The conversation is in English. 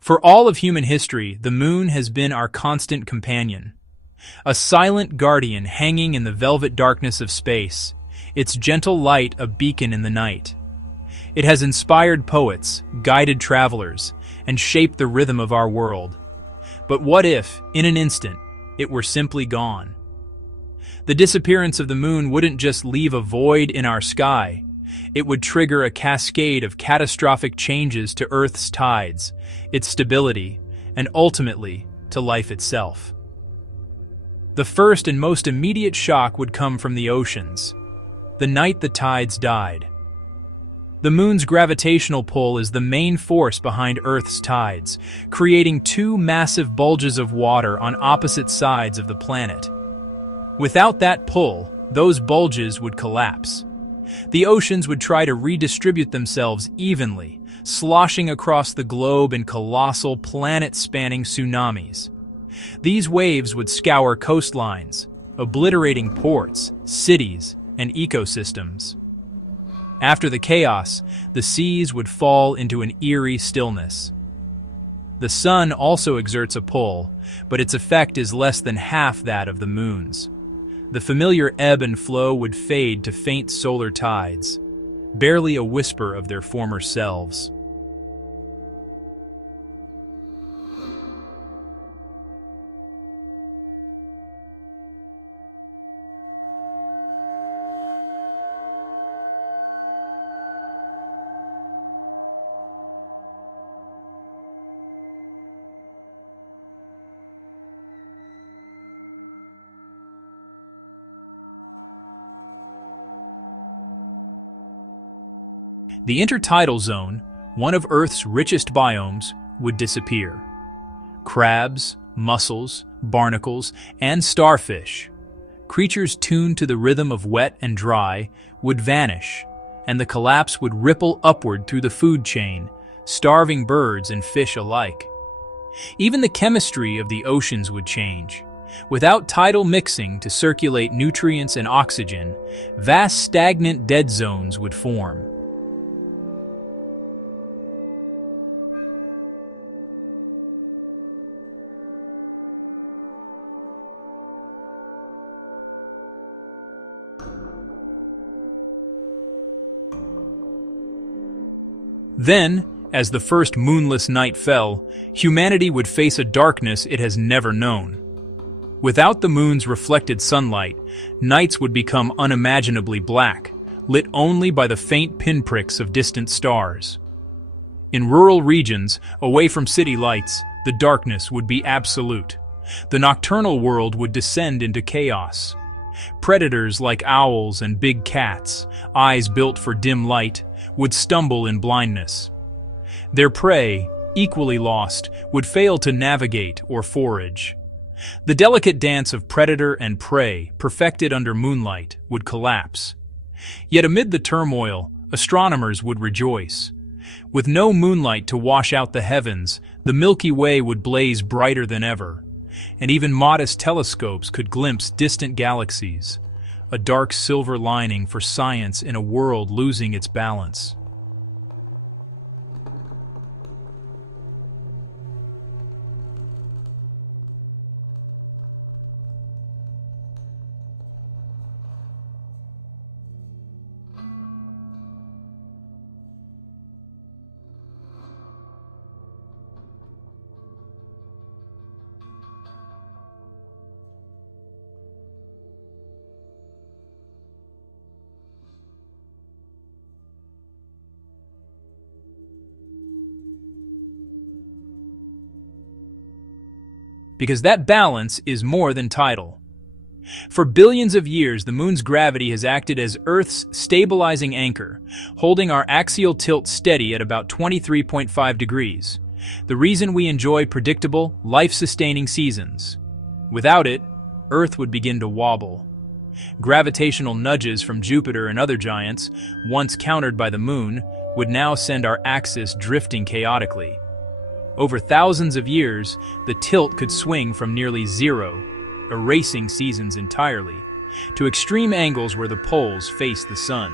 For all of human history, the moon has been our constant companion. A silent guardian hanging in the velvet darkness of space, its gentle light a beacon in the night. It has inspired poets, guided travelers, and shaped the rhythm of our world. But what if, in an instant, it were simply gone? The disappearance of the moon wouldn't just leave a void in our sky. It would trigger a cascade of catastrophic changes to Earth's tides, its stability, and ultimately, to life itself. The first and most immediate shock would come from the oceans, the night the tides died. The moon's gravitational pull is the main force behind Earth's tides, creating two massive bulges of water on opposite sides of the planet. Without that pull, those bulges would collapse. The oceans would try to redistribute themselves evenly, sloshing across the globe in colossal, planet-spanning tsunamis. These waves would scour coastlines, obliterating ports, cities, and ecosystems. After the chaos, the seas would fall into an eerie stillness. The sun also exerts a pull, but its effect is less than half that of the moon's. The familiar ebb and flow would fade to faint solar tides, barely a whisper of their former selves. The intertidal zone, one of Earth's richest biomes, would disappear. Crabs, mussels, barnacles, and starfish, creatures tuned to the rhythm of wet and dry, would vanish, and the collapse would ripple upward through the food chain, starving birds and fish alike. Even the chemistry of the oceans would change. Without tidal mixing to circulate nutrients and oxygen, vast stagnant dead zones would form. Then, as the first moonless night fell, humanity would face a darkness it has never known. Without the moon's reflected sunlight, nights would become unimaginably black, lit only by the faint pinpricks of distant stars. In rural regions, away from city lights, the darkness would be absolute. The nocturnal world would descend into chaos. Predators like owls and big cats, eyes built for dim light, would stumble in blindness. Their prey, equally lost, would fail to navigate or forage. The delicate dance of predator and prey, perfected under moonlight, would collapse. Yet amid the turmoil, astronomers would rejoice. With no moonlight to wash out the heavens, the Milky Way would blaze brighter than ever, and even modest telescopes could glimpse distant galaxies, a dark silver lining for science in a world losing its balance. Because that balance is more than tidal. For billions of years, the moon's gravity has acted as Earth's stabilizing anchor, holding our axial tilt steady at about 23.5 degrees. The reason we enjoy predictable, life-sustaining seasons. Without it, Earth would begin to wobble. Gravitational nudges from Jupiter and other giants, once countered by the moon, would now send our axis drifting chaotically. Over thousands of years, the tilt could swing from nearly zero, erasing seasons entirely, to extreme angles where the poles face the sun.